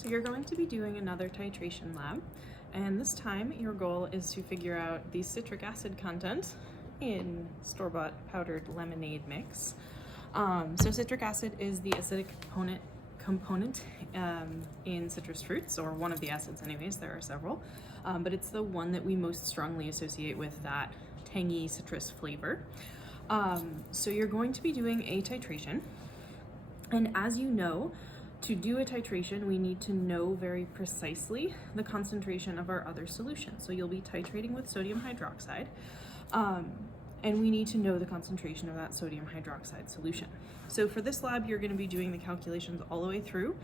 So you're going to be doing another titration lab, and this time your goal is to figure out the citric acid content in store-bought powdered lemonade mix. So citric acid is the acidic component in citrus fruits, or one of the acids anyways. There are several, but it's the one that we most strongly associate with that tangy citrus flavor. So you're going to be doing a titration, and as you know, to do a titration, we need to know very precisely the concentration of our other solution. So you'll be titrating with sodium hydroxide, and we need to know the concentration of that sodium hydroxide solution. So for this lab, you're going to be doing the calculations all the way through,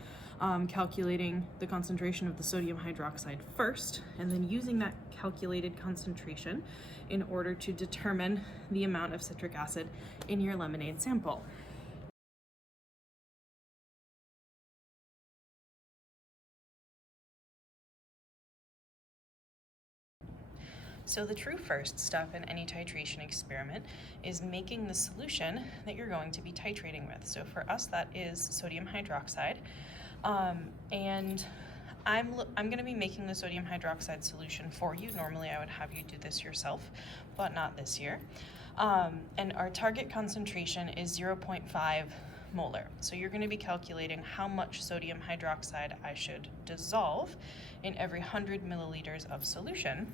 calculating the concentration of the sodium hydroxide first, and then using that calculated concentration in order to determine the amount of citric acid in your lemonade sample. So the true first step in any titration experiment is making the solution that you're going to be titrating with. So for us, that is sodium hydroxide. And I'm going to be making the sodium hydroxide solution for you. Normally I would have you do this yourself, but not this year. And our target concentration is 0.5 molar. So you're going to be calculating how much sodium hydroxide I should dissolve in every 100 milliliters of solution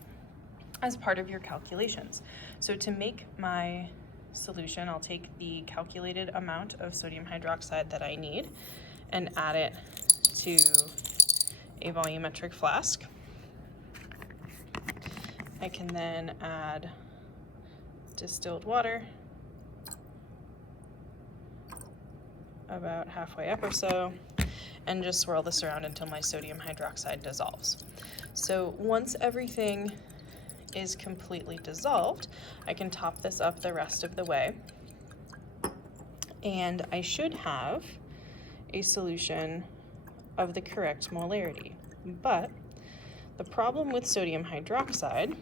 as part of your calculations. So to make my solution, I'll take the calculated amount of sodium hydroxide that I need and add it to a volumetric flask. I can then add distilled water about halfway up or so, and just swirl this around until my sodium hydroxide dissolves. So once everything is completely dissolved, I can top this up the rest of the way, and I should have a solution of the correct molarity. But the problem with sodium hydroxide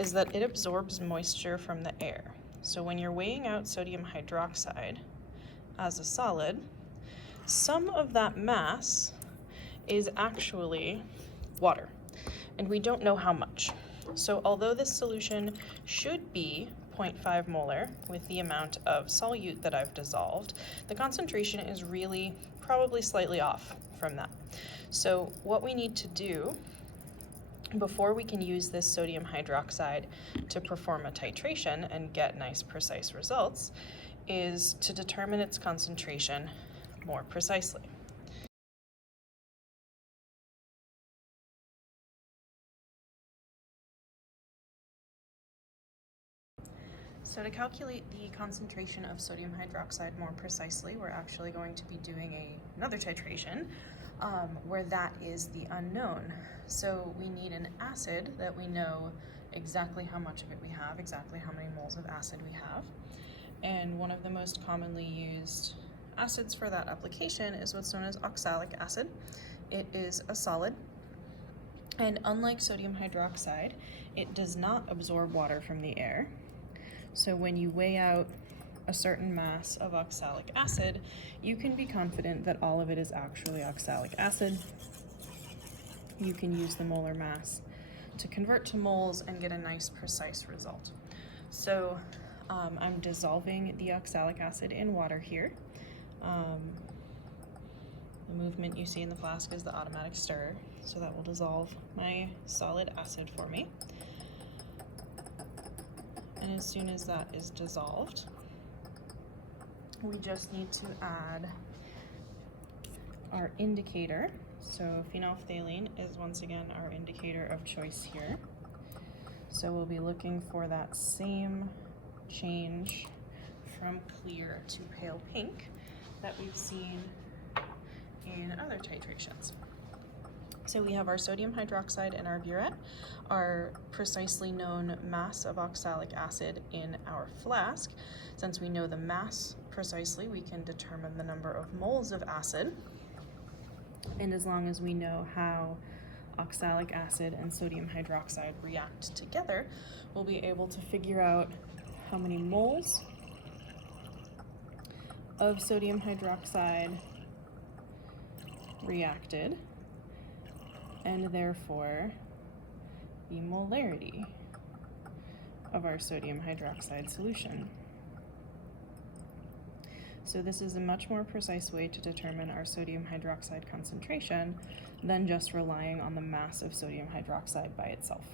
is that it absorbs moisture from the air. So when you're weighing out sodium hydroxide as a solid, some of that mass is actually water, and we don't know how much. So although this solution should be 0.5 molar with the amount of solute that I've dissolved, the concentration is really probably slightly off from that. So what we need to do before we can use this sodium hydroxide to perform a titration and get nice precise results is to determine its concentration more precisely. So to calculate the concentration of sodium hydroxide more precisely, we're actually going to be doing another titration where that is the unknown. So we need an acid that we know exactly how much of it we have, exactly how many moles of acid we have. And one of the most commonly used acids for that application is what's known as oxalic acid. It is a solid, and unlike sodium hydroxide, it does not absorb water from the air. So when you weigh out a certain mass of oxalic acid, you can be confident that all of it is actually oxalic acid. You can use the molar mass to convert to moles and get a nice precise result. So I'm dissolving the oxalic acid in water here. The movement you see in the flask is the automatic stir, so that will dissolve my solid acid for me. And as soon as that is dissolved, we just need to add our indicator. So phenolphthalein is once again our indicator of choice here. So we'll be looking for that same change from clear to pale pink that we've seen in other titrations. So we have our sodium hydroxide and our burette, our precisely known mass of oxalic acid in our flask. Since we know the mass precisely, we can determine the number of moles of acid. And as long as we know how oxalic acid and sodium hydroxide react together, we'll be able to figure out how many moles of sodium hydroxide reacted, and therefore the molarity of our sodium hydroxide solution. So this is a much more precise way to determine our sodium hydroxide concentration than just relying on the mass of sodium hydroxide by itself,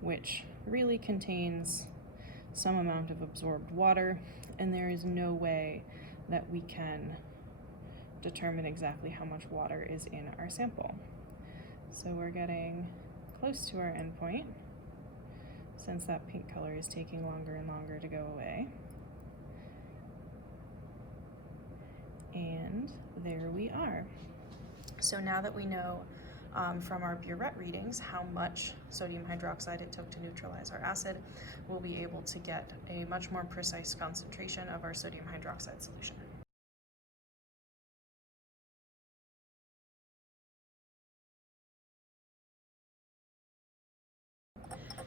which really contains some amount of absorbed water, and there is no way that we can determine exactly how much water is in our sample. So we're getting close to our endpoint, since that pink color is taking longer and longer to go away. And there we are. So now that we know from our burette readings how much sodium hydroxide it took to neutralize our acid, we'll be able to get a much more precise concentration of our sodium hydroxide solution.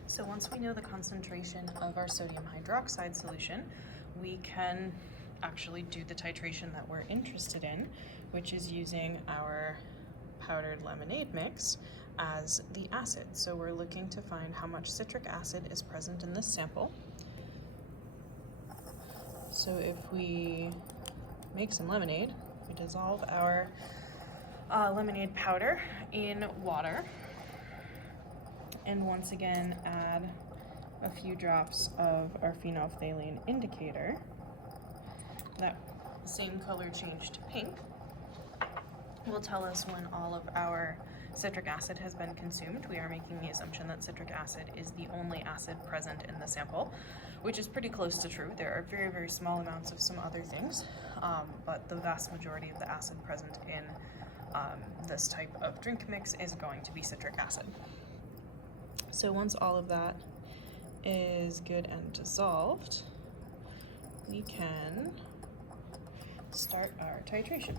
So once we know the concentration of our sodium hydroxide solution, we can actually do the titration that we're interested in, which is using our powdered lemonade mix as the acid. So we're looking to find how much citric acid is present in this sample. So if we make some lemonade, we dissolve our lemonade powder in water, and once again add a few drops of our phenolphthalein indicator. That same color change to pink will tell us when all of our citric acid has been consumed. We are making the assumption that citric acid is the only acid present in the sample, which is pretty close to true. There are very, very small amounts of some other things, but the vast majority of the acid present in this type of drink mix is going to be citric acid. So once all of that is good and dissolved, we can start our titration.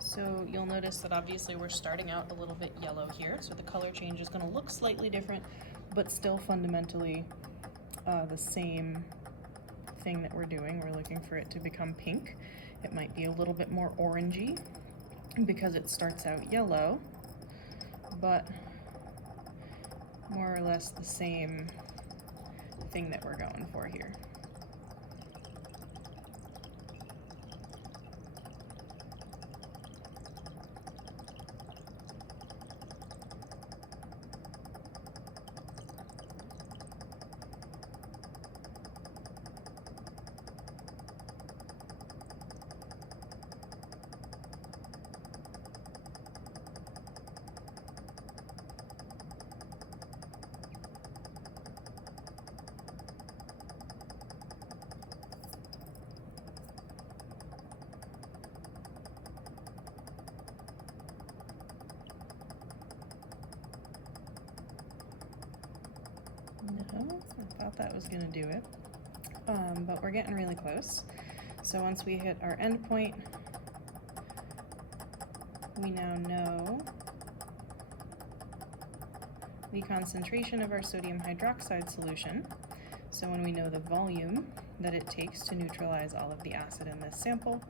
So you'll notice that obviously we're starting out a little bit yellow here, so the color change is going to look slightly different, but still fundamentally the same thing that we're doing. We're looking for it to become pink. It might be a little bit more orangey because it starts out yellow, but more or less the same thing that we're going for here. No, I thought that was going to do it, but we're getting really close. So once we hit our end point, we now know the concentration of our sodium hydroxide solution. So when we know the volume that it takes to neutralize all of the acid in this sample,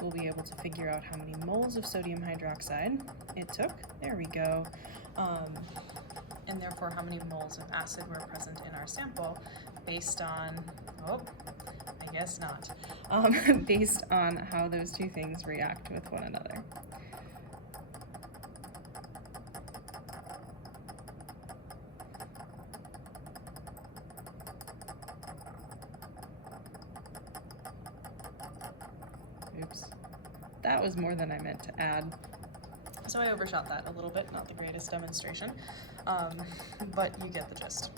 we'll be able to figure out how many moles of sodium hydroxide it took. There we go. And therefore how many moles of acid were present in our sample based on, oh, I guess not, based on how those two things react with one another. Oops, that was more than I meant to add. So I overshot that a little bit, not the greatest demonstration, but you get the gist.